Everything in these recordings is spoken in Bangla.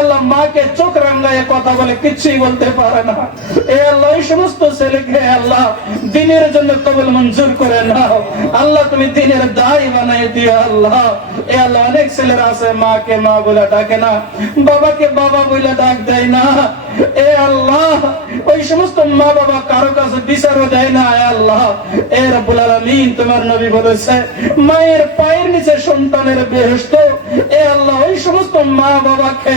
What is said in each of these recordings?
আল্লাহ মাকে চোখ রাঙ্গায় কথা বলে কিচ্ছুই বলতে পারে না। এ আল্লাহ এই সমস্ত ছেলেকে আল্লাহ দিনের জন্য কবুল মঞ্জুর করে নাও আল্লাহ, তুমি দিনের দায়ী বানাই দিও আল্লাহ। এ আল্লাহ অনেক ছেলেরা আছে মাকে মা বলে ডাকে না, বাবাকে বাবা বলে ডাক দেয় না। এ আল্লাহ ওই সমস্ত মা বাবা কারো কাছে বিচারও দেয় না। আল্লাহ এ রব্বুল আলামিন তোমার নবী বলেছে মায়ের পায়ের নিচে সন্তানের বেহেশত। এ আল্লাহ ওই সমস্ত মা বাবাকে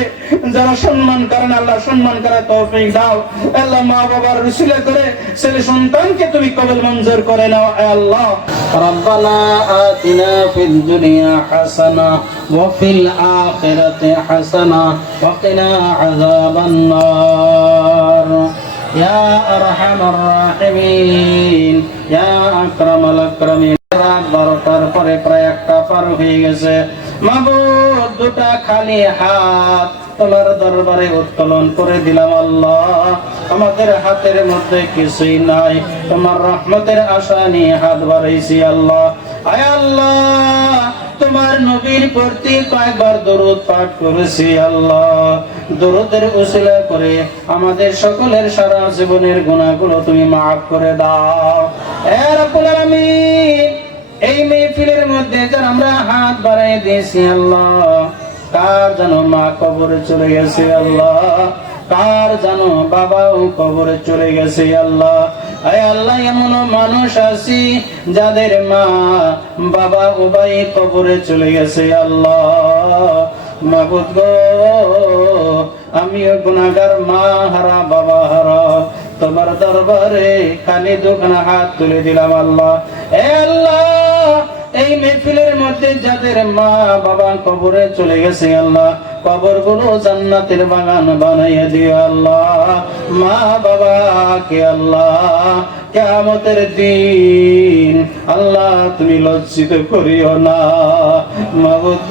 যারা সম্মান করেন আল্লাহ সম্মান করে তৌফিক দাও আল্লাহ। মা বাবার রসিলা করে ছেলে সন্তানকে তুমি কবুল মঞ্জুর করে নাও আল্লাহ। রব্বানা আতিনা ফিদ দুনিয়া হাসানা ওয়া ফিল আখিরাতি হাসানা ওয়া কিনা আযাবান নার ইয়া আরহামার রাহিমিন ইয়া আকরামাল আকরামিন। রাত 12টার পরে প্রায় 1টা পার হয়ে গেছে। মাবুদ দুটা খালি হাত তোমার দরবারে উত্তোলন করে দিলাম আল্লাহ। আমাদের হাতের মধ্যে কিছুই নাই, তোমার রহমতের আশা নিয়ে হাত বাড়াইছি আল্লাহ। আয় আল্লাহ তোমার নবীর প্রতি কয়েকবার দরুদ পাঠ করেছি আল্লাহ। দরুদের উসিলা করে আমাদের সকলের সারা জীবনের গুনাহগুলো তুমি মাফ করে দাও হে রব্বুল আলামিন। এই মেহফিলের মধ্যে যারা আমরা হাত বাড়াই দিয়েছি আল্লাহ, কার যেন মা কবরে চলে গেছে আল্লাহ, কার যেন বাবাও কবরে চলে গেছে আল্লাহ। আয় আল্লাহ এমন মানুষ আছি যাদের মা বাবা উভয় কবরে চলে গেছে আল্লাহ। মাবুদ গো আমিও গুনাহগার, মা হারা বাবা হারা, তোমার দরবারে খালি দুখানা হাত তুলে দিলাম আল্লাহ। এ আল্লাহ এই মেহফিলের মধ্যে যাদের মা বাবা কবরে চলে গেছে আল্লাহ, কবরগুলো জান্নাতের বাগান বানাইয়া দিও আল্লাহ। মা বাবাকে আল্লাহ কিয়ামতের দিন আল্লাহ তুমি লজ্জিত করিও না। মাবুদ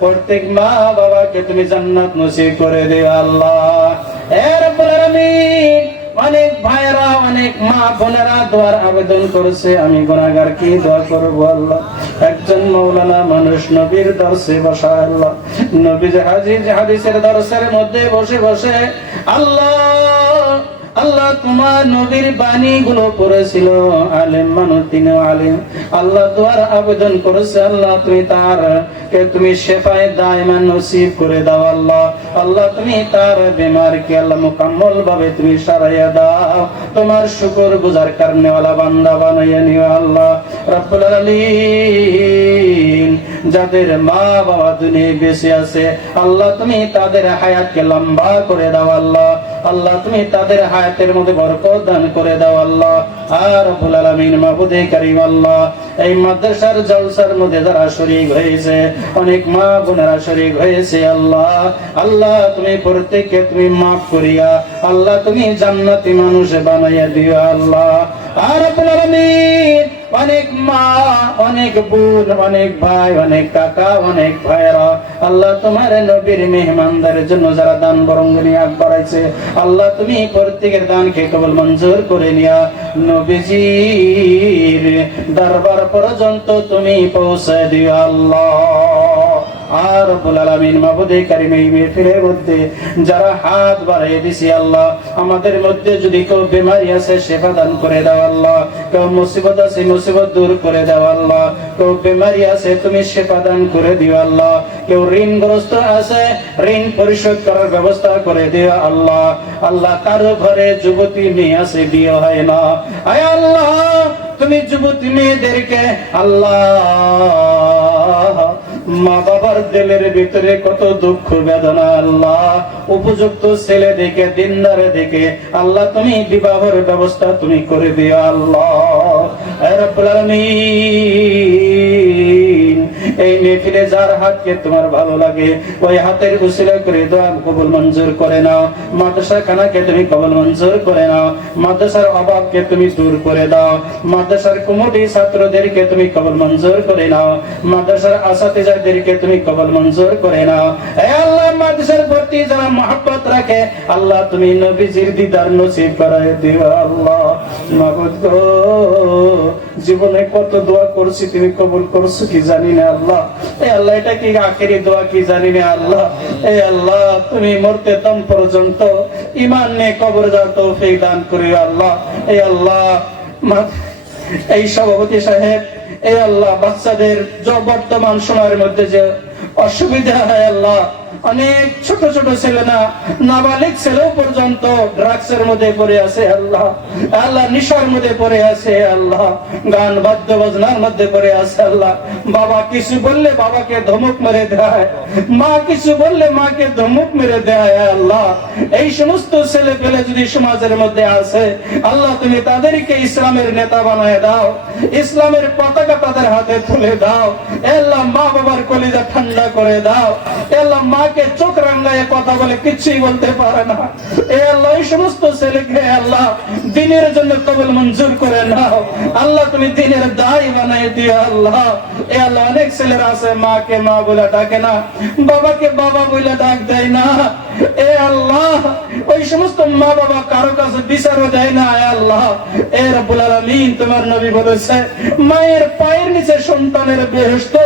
প্রত্যেক মা বাবাকে তুমি জান্নাত নসিব করে দিও আল্লাহ। হে রব্বুল আলামিন অনেক ভাইরা অনেক মা বোনেরা দোয়ার আবেদন করেছে, আমি গুনাহগার কি দোয়া করব আল্লাহ। একজন মাওলানা মানুষ নবীর দরসে বসা আল্লাহ, নবীর হাদিসের দরসের মধ্যে বসে বসে আল্লাহ আল্লাহ তোমার নবীর বাণী গুলো পড়েছিল। আলেম মানুষ তিনিও আলেম আল্লাহ দোয়ার আবেদন করেছে আল্লাহ তুমি তার কে তুমি শেফায়ে দাইমান নসিব করে দাও আল্লাহ। আল্লাহ তুমি তার বিমারকে আল্লাহ মুকাম্মল ভাবে তুমি সারাইয়া দাও, তোমার শুকর গুজার করনে वाला বান্দা বানাইয়া নিও আল্লাহ রব্বুল আলামিন। যাদের মা বাবা দুনিয়ায় বেঁচে আছে আল্লাহ তুমি তাদের হায়াতকে লম্বা করে দাও আল্লাহ। আল্লাহ তুমি তাদের হায়াতের মধ্যে বরকত দান করে দাও আল্লাহ। আর রব্বুল আলামিন মাবুদে কারীম আল্লাহ এই মাদ্রাসার জলসার মধ্যে যারা শরীক হয়েছে, অনেক মা বোনেরা শরীক হয়েছে আল্লাহ, আল্লাহ তুমি প্রত্যেককে তুমি মাফ করিয়া আল্লাহ তুমি জান্নাতি মানুষ বানাইয়া দিও আল্লাহ। আর রব্বুল আলামিন অনেক মা অনেক বোন অনেক ভাই অনেক কাকা অনেক ভাইরা আল্লাহ তোমার নবীর মেহমানদের জন্য যারা দান বরঙ্গনি আগ বাড়াইছে আল্লাহ তুমি প্রত্যেকের দানকে কবুল মঞ্জুর করে নিয়া নবীজির দরবার পর্যন্ত তুমি পৌঁছে দিও আল্লাহ। আর রব্বুল আলামিন মাবুদে কারীম এই মেহফিলের মধ্যে যারা হাত বাড়িয়ে দিছি আল্লাহ, আমাদের মধ্যে যদি কেউ বিমারি আছে শিফা দান করে দাও আল্লাহ, কেউ মুসিবত আছে মুসিবত দূর করে দাও আল্লাহ, কেউ বিমারি আছে তুমি শিফা দান করে দিও আল্লাহ, কেউ ঋণগ্রস্ত আছে ঋণ পরিশোধ করার ব্যবস্থা করে দিও আল্লাহ। আল্লাহ কারো ঘরে যুবতী মেয়ে আছে বিয়ে হয় না, আয় আল্লাহ তুমি যুবতী মেয়েদেরকে আল্লাহ মা বাবার দিলের ভিতরে কত দুঃখ বেদনা আল্লাহ, উপযুক্ত ছেলে দেখে দিনদার দেখে আল্লাহ তুমি বিবাহের ব্যবস্থা তুমি করে দিও আল্লাহ। রব্বুল আলামিন এই মেহফিলে যার হাতকে তোমার ভালো লাগে ওই হাতের উসিলা করে দোয়া কবুল মঞ্জুর করে নাও। মাদ্রাসা খানাকে তুমি কবুল মঞ্জুর করে নাও, মাদ্রাসার অভাবকে তুমি দূর করে দাও, মাদ্রাসার কমিটি ছাত্রদেরকে তুমি কবুল মঞ্জুর করে নাও, মাদ্রাসার আসাতিজাদেরকে তুমি কবুল মঞ্জুর করে নাও। হে আল্লাহ মাদ্রাসার প্রতি যারা মহব্বত রাখে আল্লাহ তুমি নবীজির দিদার নসিব করায় দিও আল্লাহ। মাবুদ গো, জীবনে কত দোয়া করছি তুমি কবুল করছো কি জানি না আল্লাহ। এই আল্লাহ এটা কি আখেরি দোয়া কি জানি না আল্লাহ। এই আল্লাহ তুমি মরতে দম পর্যন্ত ঈমান নিয়ে কবর যাওয়ার তৌফিক দান করিও আল্লাহ। এই আল্লাহ এই সভাপতি সাহেব, এই আল্লাহ বাচ্চাদের বর্তমান সময়ের মধ্যে যে অসুবিধা হয় আল্লাহ, অনেক ছোট ছোট ছেলে না নাবালিক ছেলেও পর্যন্ত ড্রাগসের মধ্যে পড়ে আছে আল্লাহ। আল্লাহ নিশার মধ্যে পড়ে আছে আল্লাহ, গান বাদ্য বাজনার মধ্যে পড়ে আছে আল্লাহ। বাবা কিছু বললে বাবাকে ধমক মেরে দেয়, মা কিছু বললে মাকে ধমক মেরে দেয় আল্লাহ। এই সমস্ত ছেলে পেলে যদি সমাজের মধ্যে আছে আল্লাহ তুমি তাদেরকে ইসলামের নেতা বানায় দাও, ইসলামের পতাকা তাদের হাতে তুলে দাও আল্লাহ। মা বাবার কলিজা ঠান্ডা করে দাও আল্লাহ। মাকে চোখ রাঙ্গায় কথা বলে কিছুই বলতে পারে না এ আল্লাহ। এই সমস্ত ছেলেকে আল্লাহ দিনের জন্য কবুল মঞ্জুর করে নাও আল্লাহ। তুমি দিনের দায়ী বানাই দিও আল্লাহ। এ আল্লাহ অনেক ছেলেরা আছে মাকে মা বলে ডাকে না, বাবাকে বাবা বলে ডাক দেয় না এ আল্লাহ। ওই সমস্ত মা বাবা কারো কাছে বিচারও দেয় না আল্লাহ। এ রব্বুল আলামিন তোমার নবী বলেছে মায়ের পায়ের নিচে সন্তানের বেহেশত।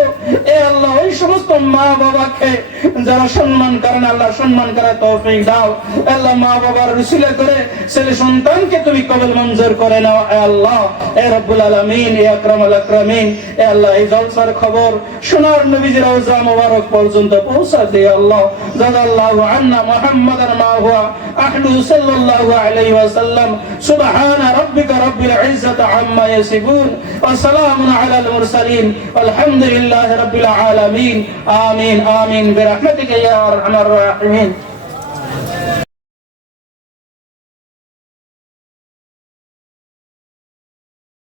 এ আল্লাহ ওই সমস্ত মা বাবাকে যারা সম্মান করেন আল্লাহ সম্মান করার তৌফিক দাও আল্লাহ। মা বাবার রুসিলা করে ছেলে সন্তানকে তুমি কবুল মঞ্জুর করে নাও আল্লাহ। এ রব্বুল আলামিন, এ আকরামুল আকরামিন, এ আল্লাহ এই জলসার খবর সোনার নবীজির রওজা মুবারক পর্যন্ত পৌঁছা দিও আল্লাহ। জাযাল্লাহু আন্না মুহাম্মাদান মা হুয়া আহলু সাল্লাল্লাহু আলাইহি ওয়াসাল্লাম। সুবহান রাব্বিকা রাব্বিল ইজ্জাতি আম্মা ইয়াসিফুন ওয়া সালামুন আলাল মুরসালিন আলহামদুলিল্লাহি রাব্বিল আলামিন। আমিন আমিন বিরহমাতিকা ইয়া আরহামার রাহিমিন।